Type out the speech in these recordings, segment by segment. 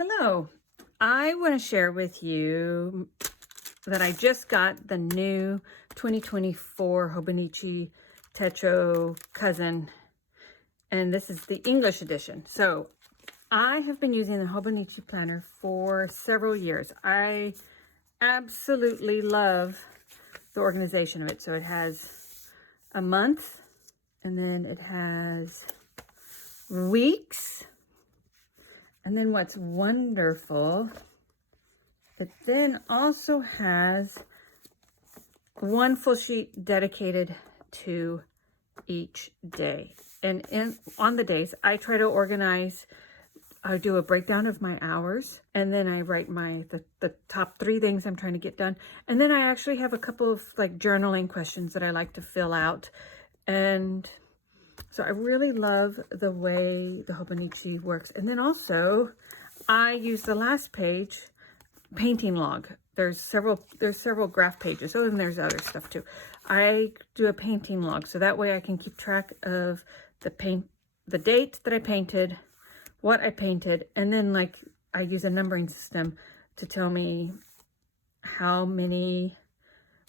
Hello, I want to share with you that I just got the new 2024 Hobonichi Cousin, and this is the English edition. So I have been using the Hobonichi planner for several years. I absolutely love the organization of it. So it has a month, and then it has weeks. And then what's wonderful, it then also has one full sheet dedicated to each day. And on the days, I try to organize, I do a breakdown of my hours, and then I write the top 3 things I'm trying to get done. And then I actually have a couple of like journaling questions that I like to fill out. And so I really love the way the Hobonichi works. And then also I use the last page, painting log. There's several graph pages. Oh, and there's other stuff too. I do a painting log. So that way I can keep track of the date that I painted, what I painted, and then like I use a numbering system to tell me how many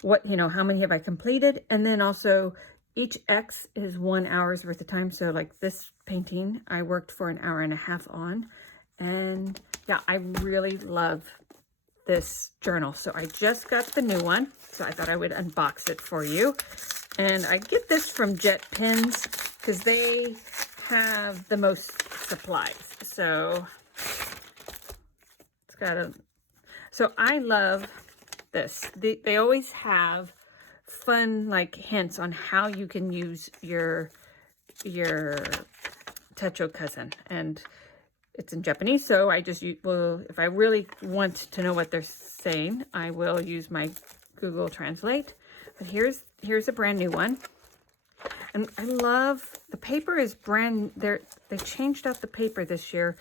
have I completed. And then also each X is 1 hour's worth of time. So like this painting, I worked for 1.5 hours on. And yeah, I really love this journal. So I just got the new one. So I thought I would unbox it for you. And I get this from Jet Pens because they have the most supplies. So it's got so I love this. They always have fun like hints on how you can use your Techo Cousin, and it's in Japanese, so I just will, if I really want to know what they're saying, I will use my Google Translate. But here's a brand new one, and I love the paper is they changed out the paper this year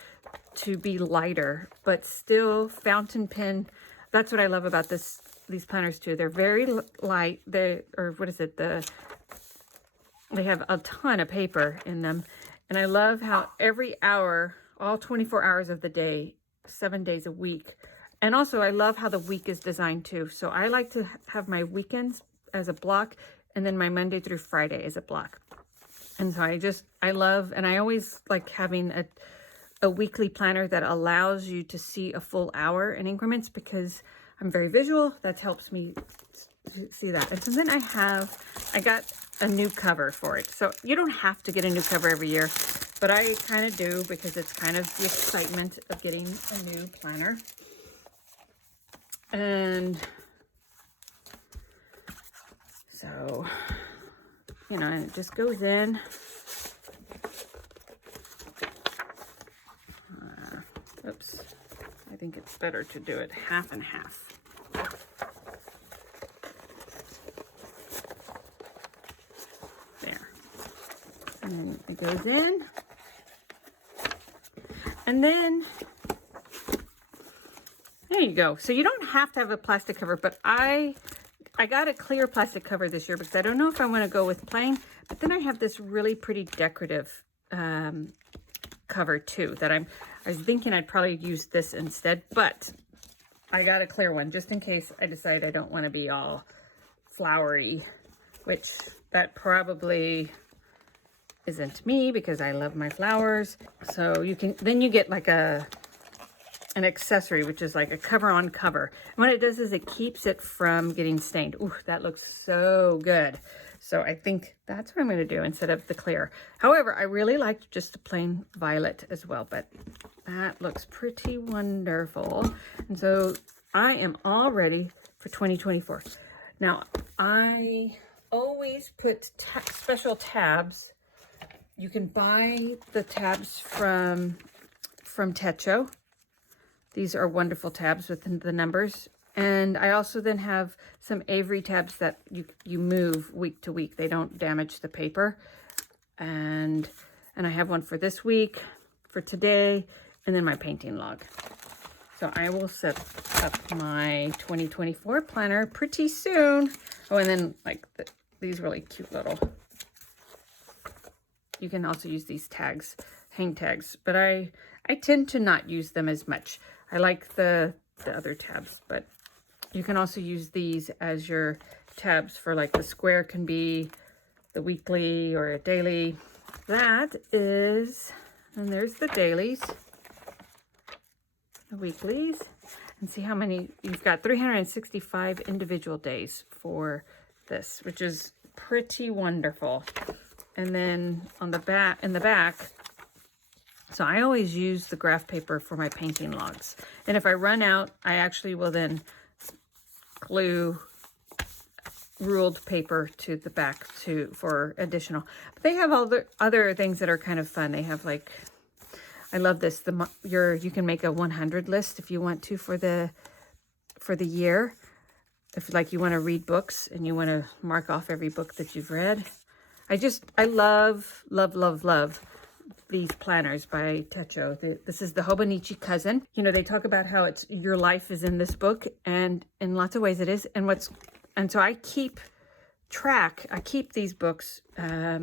to be lighter, but still fountain pen. That's what I love about these planners too. They're very light. They have a ton of paper in them. And I love how every hour, all 24 hours of the day, 7 days a week. And also I love how the week is designed too. So I like to have my weekends as a block and then my Monday through Friday as a block. And so I love, and I always like having a weekly planner that allows you to see a full hour in increments because I'm very visual. That helps me see that. And so then I got a new cover for it. So you don't have to get a new cover every year, but I kind of do because it's kind of the excitement of getting a new planner. And so, and it just goes in. Oops. I think it's better to do it half and half. There. And then it goes in. And then, there you go. So you don't have to have a plastic cover, but I got a clear plastic cover this year because I don't know if I want to go with plain, but then I have this really pretty decorative cover too that I was thinking I'd probably use this instead, but I got a clear one just in case I decide I don't want to be all flowery, which that probably isn't me because I love my flowers. So you get like an accessory, which is like a cover on cover. And what it does is it keeps it from getting stained. Ooh, that looks so good. So I think that's what I'm going to do instead of the clear. However, I really like just the plain violet as well, but that looks pretty wonderful. And so I am all ready for 2024. Now, I always put special tabs. You can buy the tabs from Techo. These are wonderful tabs with the numbers. And I also then have some Avery tabs that you move week to week. They don't damage the paper. And I have one for this week, for today, and then my painting log. So I will set up my 2024 planner pretty soon. Oh, and then like these really cute little, you can also use these tags, hang tags, but I I tend to not use them as much. I like the other tabs, but you can also use these as your tabs for like the square can be the weekly or a daily. That is, and there's the dailies, the weeklies, and see how many, you've got 365 individual days for this, which is pretty wonderful. And then on the back, in the back, so I always use the graph paper for my painting logs. And if I run out, I actually will then glue ruled paper to the back for additional. But they have all the other things that are kind of fun. They have like, I love this. You can make a 100 list if you want to for the year. If like you want to read books and you want to mark off every book that you've read. I love, love, love, love these planners by Techo. This is the Hobonichi Cousin. You know, they talk about how it's your life is in this book, and in lots of ways it is. And so I keep track. I keep these books at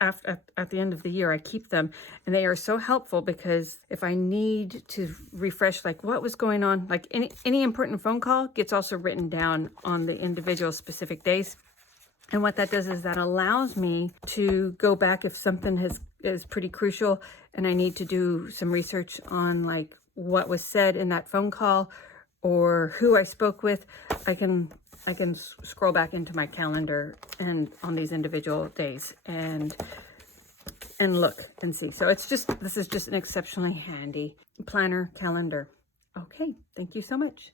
the end of the year. I keep them, and they are so helpful because if I need to refresh, like what was going on, like any important phone call gets also written down on the individual specific days. And what that does is that allows me to go back if something is pretty crucial and I need to do some research on like what was said in that phone call or who I spoke with. I can scroll back into my calendar and on these individual days and look and see. So this is just an exceptionally handy planner calendar. Okay, thank you so much.